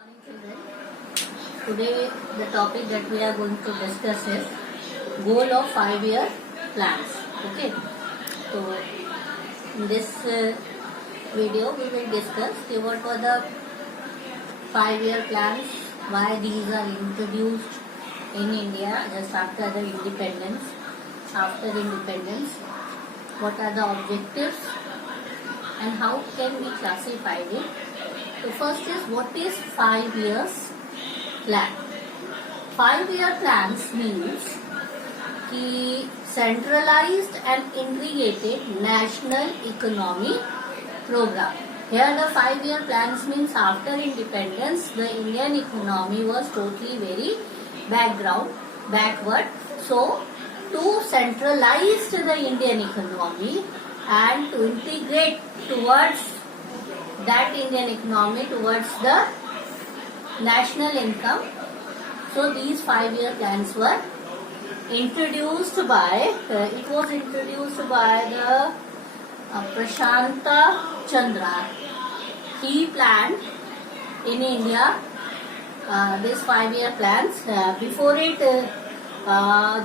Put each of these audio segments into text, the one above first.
Morning children. Today the topic that we are going to discuss is goal of 5-year plans. Okay. So in this video we will discuss what were the 5-year plans, why these are introduced in India just after the independence. After the independence, what are the objectives and how can we classify it? So first is what is 5 years plan? 5-year plans means कि centralized and integrated national economy program. Here the 5-year plans means after independence the Indian economy was totally very backward. So to centralize the Indian economy and to integrate towards that Indian economy towards the national income. So these 5-year plans were introduced by, it was introduced by the Prashanta Chandra. He planned in India these 5-year plans. Before it,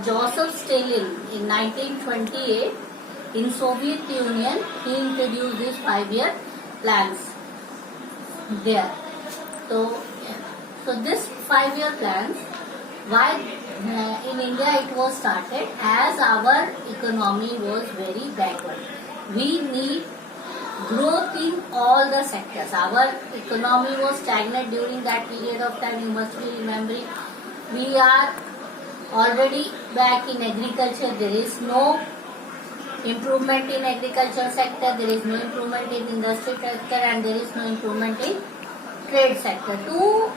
Joseph Stalin in 1928 in Soviet Union, he introduced these 5-year plans there. So this 5-year plans, why in India it was started as our economy was very backward. We need growth in all the sectors. Our economy was stagnant during that period of time. You must be remembering. We are already back in agriculture. There is no improvement in agriculture sector, there is no improvement in industry sector, and there is no improvement in trade sector. To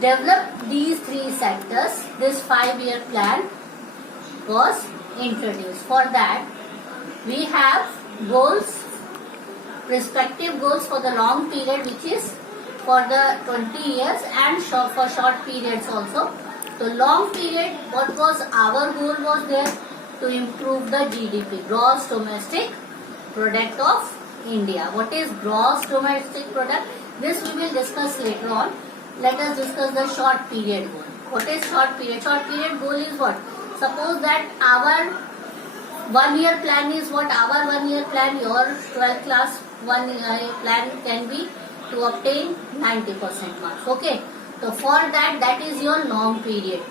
develop these three sectors, this 5-year plan was introduced. For that, we have goals, respective goals for the long period, which is for the 20 years, and for short periods also. So long period, what was our goal was there? To improve the GDP, gross domestic product of India. What is gross domestic product? This we will discuss later on. Let us discuss the short period goal. What is short period? Short period goal is what? Suppose that our 1-year plan is what? Our 1-year plan, your 12th class 1-year plan can be to obtain 90% marks. Okay. So for that is your long period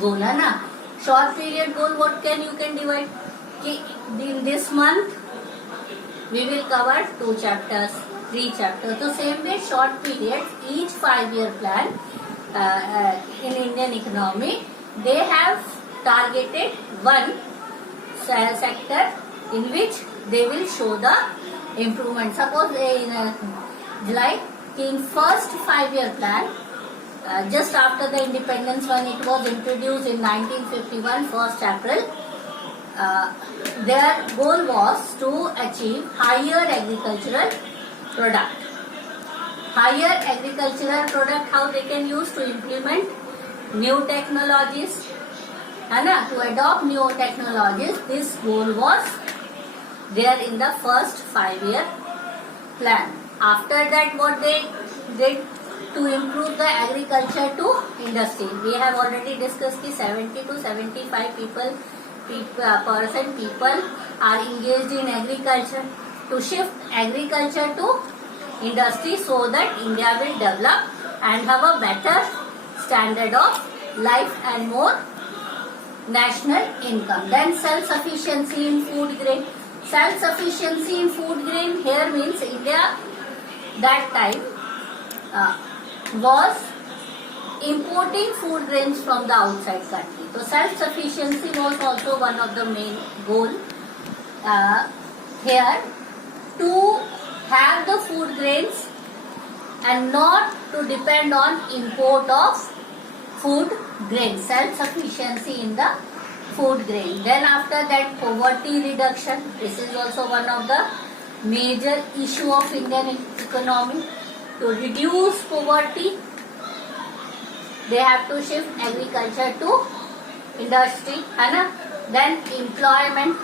goal, na? Short period goal, what you can divide? In this month, we will cover 2 chapters, 3 chapters. So same way, short period, each 5-year plan in Indian economy, they have targeted one sector in which they will show the improvement. Suppose in July, in first 5-year plan, just after the independence, when it was introduced in 1951, 1st April, their goal was to achieve higher agricultural product. Higher agricultural product, how they can use? To implement new technologies, to adopt new technologies. This goal was there in the first 5-year plan. After that, what they did? To improve the agriculture to industry. We have already discussed that 70 to 75 people are engaged in agriculture. To shift agriculture to industry so that India will develop and have a better standard of life and more national income. Then self-sufficiency in food grain. Self-sufficiency in food grain here means India that time was importing food grains from the outside country. So self-sufficiency was also one of the main goal here, to have the food grains and not to depend on import of food grains. Self-sufficiency in the food grain. Then after that, poverty reduction. This is also one of the major issue of Indian economy. To reduce poverty, they have to shift agriculture to industry. Then employment.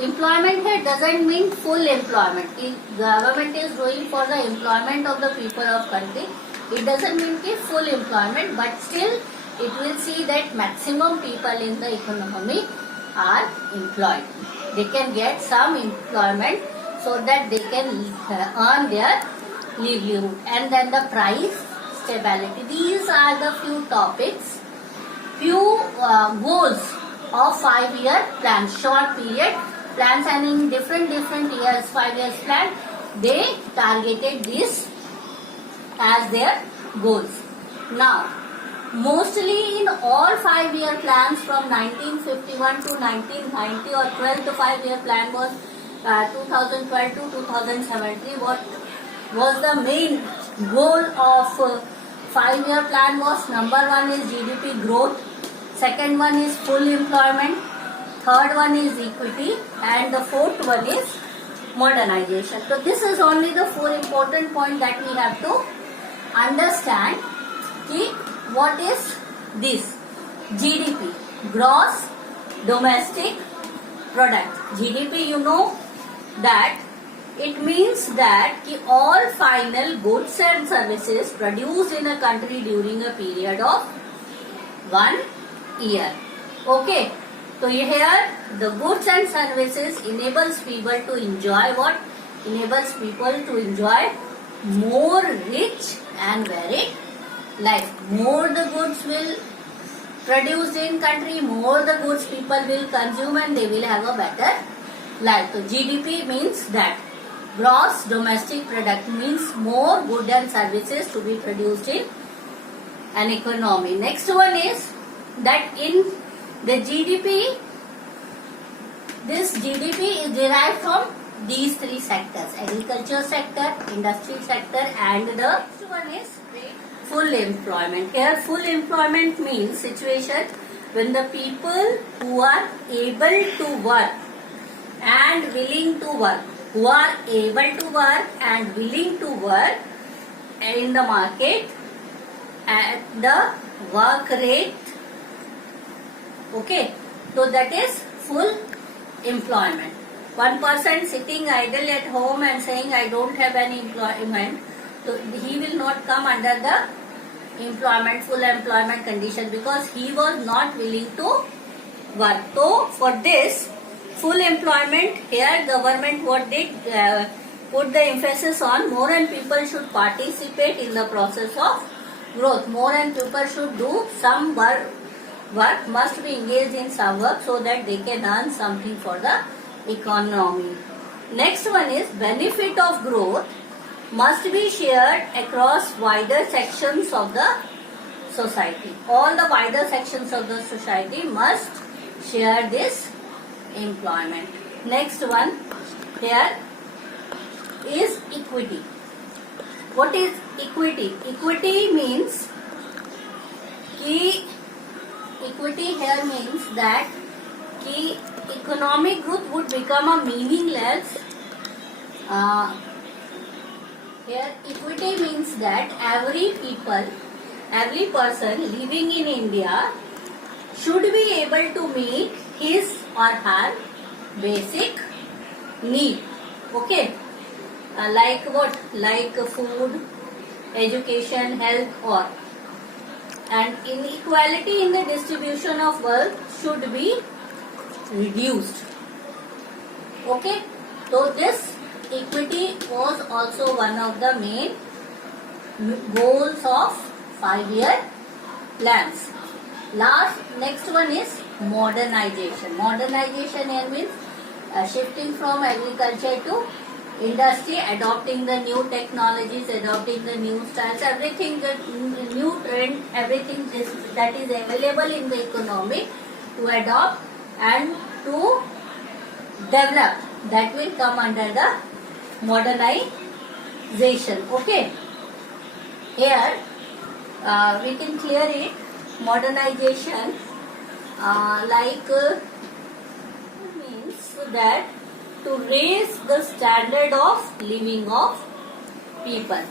employment here doesn't mean full employment. If government is doing for the employment of the people of country, it doesn't mean कि full employment, but still it will see that maximum people in the economy are employed. They can get some employment so that they can earn their livelihood. And then the price stability. These are the few topics, few goals of 5-year plan, short period plans, and in different years, 5 years plan, they targeted this as their goals. Now, mostly in all 5-year plans from 1951 to 1990 or 12th 5-year plan was 2012 to 2017. What was the main goal of 5-year plan was, number one is GDP growth, second one is full employment, third one is equity, and the fourth one is modernization. So this is only the 4 important points that we have to understand. What is this? GDP, gross domestic product. GDP, you know that it means that all final goods and services produced in a country during a period of 1 year. Okay. So here the goods and services enables people to enjoy what? Enables people to enjoy more rich and varied life. More the goods will produced in country, more the goods people will consume, and they will have a better life. So GDP means that gross domestic product means more goods and services to be produced in an economy. Next one is that in the GDP, this GDP is derived from these 3 sectors: agriculture sector, industry sector, and the next one is full employment. Here full employment means situation when the people who are able to work and willing to work, who are able to work and willing to work in the market at the work rate. Okay, so that is full employment. One person sitting idle at home and saying I don't have any employment, so he will not come under the full employment condition, because he was not willing to work. So for this full employment, here government what did put the emphasis on, more and people should participate in the process of growth. More and people should do some work, must be engaged in some work so that they can earn something for the economy. Next one is benefit of growth must be shared across wider sections of the society. All the wider sections of the society must share this employment. Next one here is equity. What is equity? Equity means equity here means that economic growth would become a meaningless. Here equity means that every person living in India should be able to meet his or her basic need. Okay, like what? Like food, education, health, or, and inequality in the distribution of wealth should be reduced. Okay, so this equity was also one of the main goals of 5-year plans. Next one is modernization. Modernization here means shifting from agriculture to industry, adopting the new technologies, adopting the new styles, everything, the new trend, everything that is available in the economy to adopt and to develop, that will come under the modernization. Okay, here we can clear it. Modernization means that to raise the standard of living of people.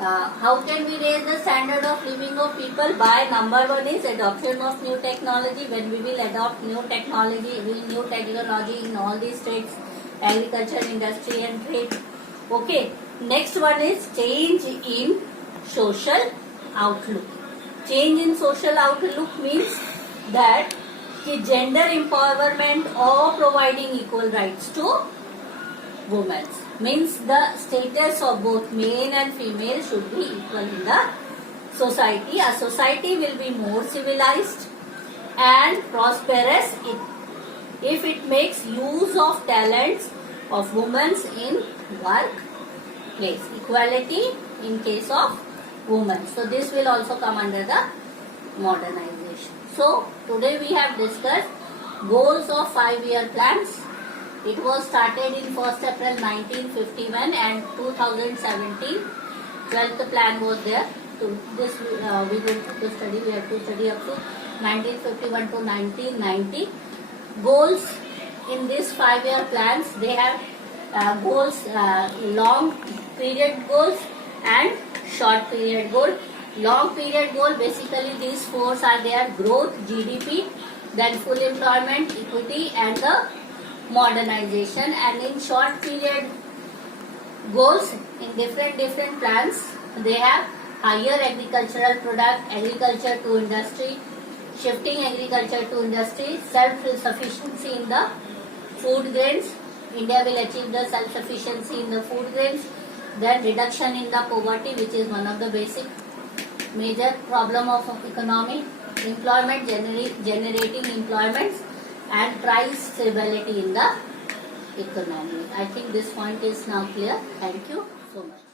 how can we raise the standard of living of people? By number one is adoption of new technology. When we will adopt new technology in all these states, agriculture, industry and trade. Okay. Next one is change in social outlook. Change in social outlook means that gender empowerment or providing equal rights to women. Means the status of both male and female should be equal in the society. A society will be more civilized and prosperous if it makes use of talents of women in workplace. Equality in case of women. So this will also come under the modernization. So today we have discussed goals of 5-year plans. It was started in 1st April 1951 and 2017 12th plan was there. So this we going to study. We have to study up to 1951 to 1990. Goals in this 5-year plans, they have goals, long period goals and short period goal. Long period goal, basically these four are there: growth, GDP, then full employment, equity and the modernization. And in short period goals, in different plans, they have higher agricultural product, agriculture to industry, shifting agriculture to industry, self-sufficiency in the food grains. India will achieve the self-sufficiency in the food grains. Then reduction in the poverty, which is one of the basic major problem of economy. Employment, generating employments and price stability in the economy. I think this point is now clear. Thank you so much.